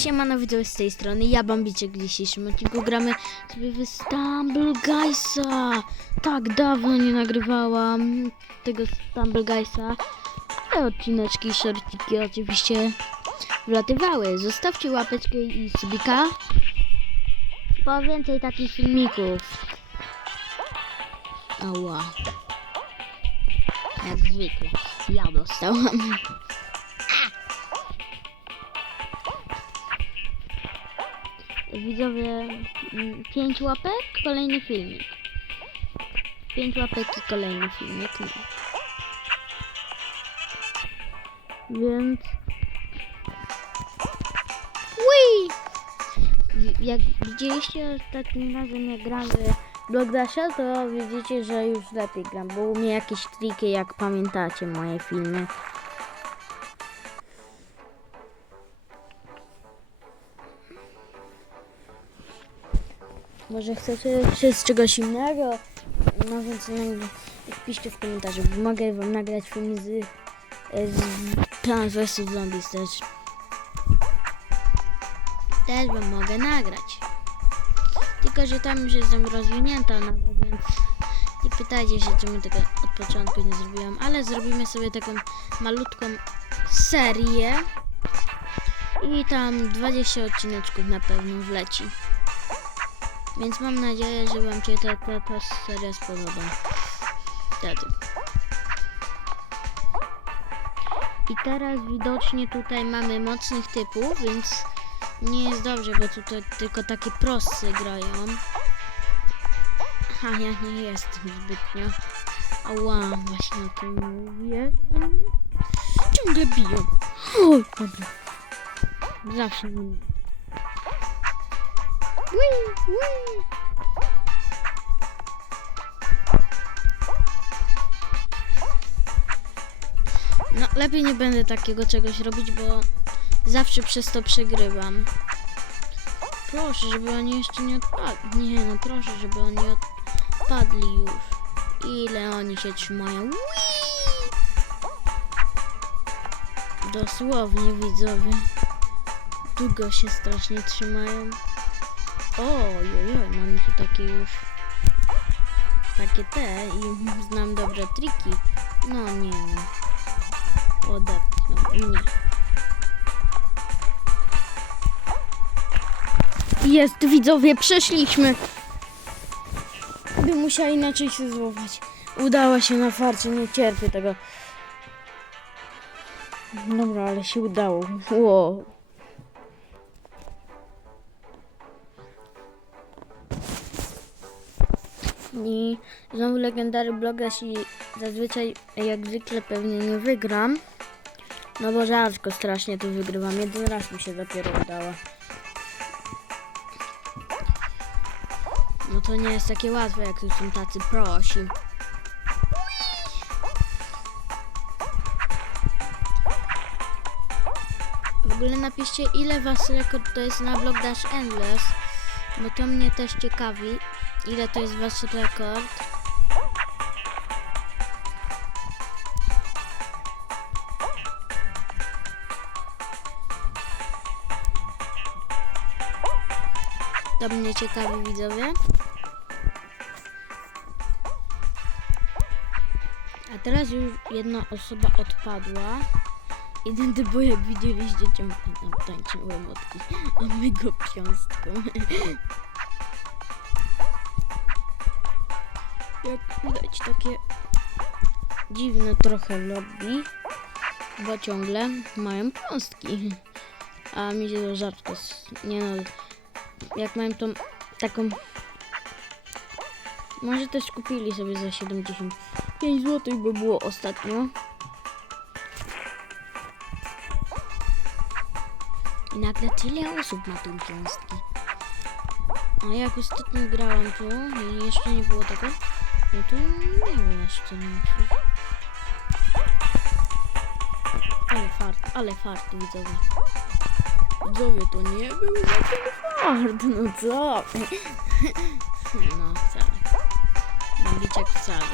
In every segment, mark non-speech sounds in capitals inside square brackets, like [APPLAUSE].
siemano widzowie z tej strony, ja Bambiczek w dzisiejszym odcinku gramy sobie w Stumble Guysa. Tak dawno nie nagrywałam tego Stumble Guysa, ale odcineczki, shortiki oczywiście wlatywały. Zostawcie łapeczkę i subika po więcej takich filmików. Ała. Jak zwykle, ja dostałam. Widzowie, mm, pięć łapek, kolejny filmik. Pięć łapek i kolejny filmik. No. Więc... W- Jak widzieliście ostatnim razem jak gramy Block Dasha, to widzicie, że już lepiej gram, bo u mnie jakieś triki, jak pamiętacie moje filmy. Może chcecie się z czegoś innego? No więc nag- piszcie w komentarzu. Mogę wam nagrać film z, z Plants vs Zombies też. Też wam mogę nagrać. Tylko, że tam już jestem rozwinięta nawet, więc nie pytajcie się, czemu tego od początku nie zrobiłam. Ale zrobimy sobie taką malutką serię. I tam 20 odcineczków na pewno wleci. Więc mam nadzieję, że Wam się ta, ta seria spodoba. Wtedy. I teraz widocznie tutaj mamy mocnych typów, więc nie jest dobrze, bo tutaj tylko takie prosty grają. A ja nie jestem zbytnio. Ała, właśnie o tym mówię. Ciągle biją. O, dobra. Zawsze mnie Whee, whee. No, lepiej nie będę takiego czegoś robić, bo zawsze przez to przegrywam. Proszę, żeby oni jeszcze nie odpadli. Nie, no proszę, żeby oni odpadli już. Ile oni się trzymają? Dosłownie, widzowie. Długo się strasznie trzymają. Ojej, mamy tu takie już takie te i znam dobre triki. No nie no. Odepnął mnie. Jest widzowie, przeszliśmy. By musiała inaczej się złować. Udało się na farcie, nie cierpię tego. Dobra, ale się udało. Wow. I znowu legendary blogaś i zazwyczaj jak zwykle pewnie nie wygram. No bo rzadko strasznie tu wygrywam. Jeden raz mi się dopiero udało. No to nie jest takie łatwe jak tu są tacy prosi. W ogóle napiszcie ile was rekord to jest na Blog Dash Endless. Bo to mnie też ciekawi. Ile to jest wasz rekord? To mnie ciekawi widzowie. A teraz już jedna osoba odpadła. Jeden typo jak widzieliście ciągle nam tańczył emotki, a my go piąstką. [LAUGHS] jak widać takie dziwne trochę lobby, bo ciągle mają piąstki. A mi się to rzadko, nie no, jak mają tą taką, może też kupili sobie za 75 zł, bo było ostatnio. I nagle tyle osób ma tą piąstki. A jak ostatnio grałam tu jeszcze nie było tego, no to nie aż tyle osób. Ale fart, ale fart widzowie. Widzowie to nie był żaden fart, no co? [LAUGHS] No wcale. Bambiczek wcale.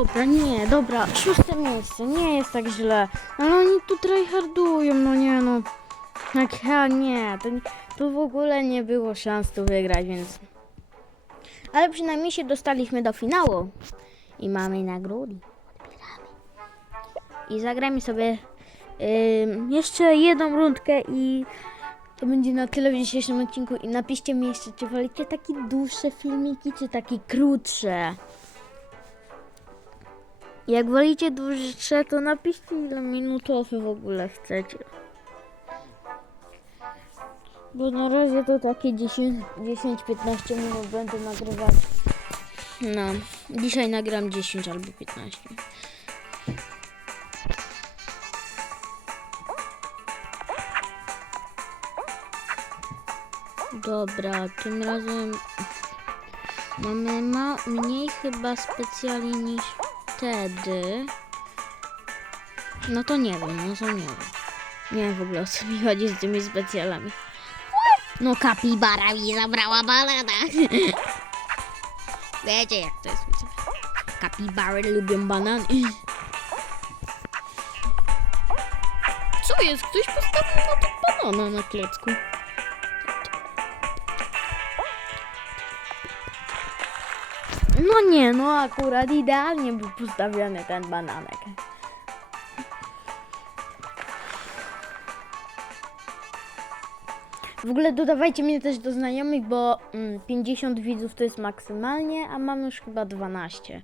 Dobra, nie, dobra, szóste miejsce, nie jest tak źle. Ale oni tu tryhardują, no nie no. Jak ja nie, to, w ogóle nie było szans tu wygrać, więc... Ale przynajmniej się dostaliśmy do finału. I mamy nagrody. I zagramy sobie jeszcze jedną rundkę i to będzie na tyle w dzisiejszym odcinku. I napiszcie mi jeszcze, czy wolicie takie dłuższe filmiki, czy takie krótsze. Jak wolicie dłuższe, to napiszcie ile minutowy w ogóle chcecie. Bo na razie to takie 10-15 minut będę nagrywać. No, dzisiaj nagram 10 albo 15. Dobra, tym razem mamy ma mniej chyba specjali niż wtedy. No to nie wiem, no to nie wiem. Nie wiem w ogóle o co mi chodzi z tymi specjalami. No kapibara mi zabrała banana. [LAUGHS] Wiecie jak to jest. Kapibary lubią banany. Co jest? Ktoś postawił na to banana na klecku. No nie, no akurat idealnie był postawiony ten bananek. W ogóle dodawajcie mnie też do znajomych, bo mm, 50 widzów to jest maksymalnie, a mam już chyba 12.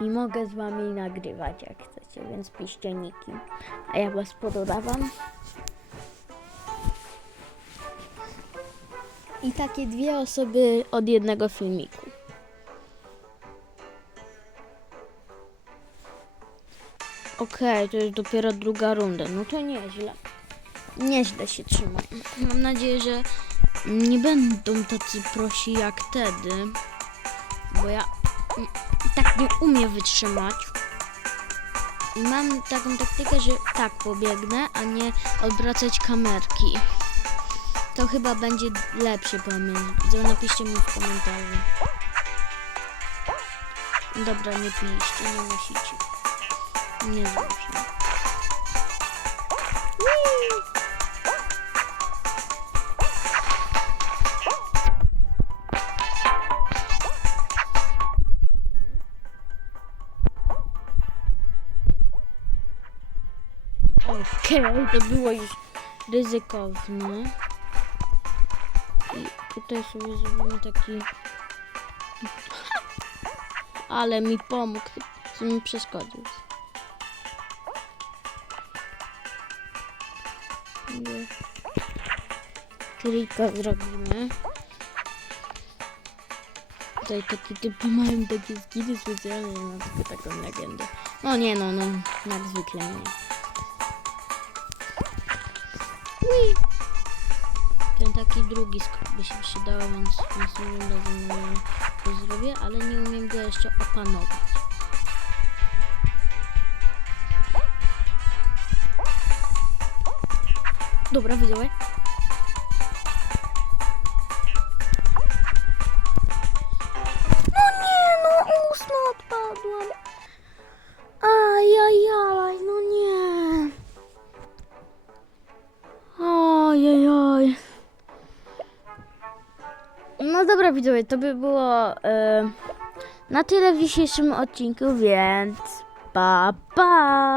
I mogę z wami nagrywać jak chcecie, więc piszcie niki. A ja was pododawam. I takie dwie osoby od jednego filmiku. Okej, to jest dopiero druga runda. No to nieźle. Nieźle się trzymam. Mam nadzieję, że nie będą tacy prosi jak wtedy. Bo ja tak nie umiem wytrzymać. I mam taką taktykę, że tak pobiegnę, a nie odwracać kamerki. To chyba będzie lepszy pomysł. Napiszcie mi w komentarzu. Dobra, nie piszcie, nie musicie. Nie zmuszę. Okej, to było już ryzykowne. Tutaj sobie zrobimy taki... Ale mi pomógł, co mi przeszkodził. Trika zrobimy. Tutaj taki typu mają takie skiny specjalnie na taką- legendę. No nie no, no, jak zwykle nie. Taki drugi skok by się przydał, więc następnym razem to zrobię, ale nie umiem go jeszcze opanować. Dobra, widzowie. Widzowie, to by było e, na tyle w dzisiejszym odcinku, więc pa pa!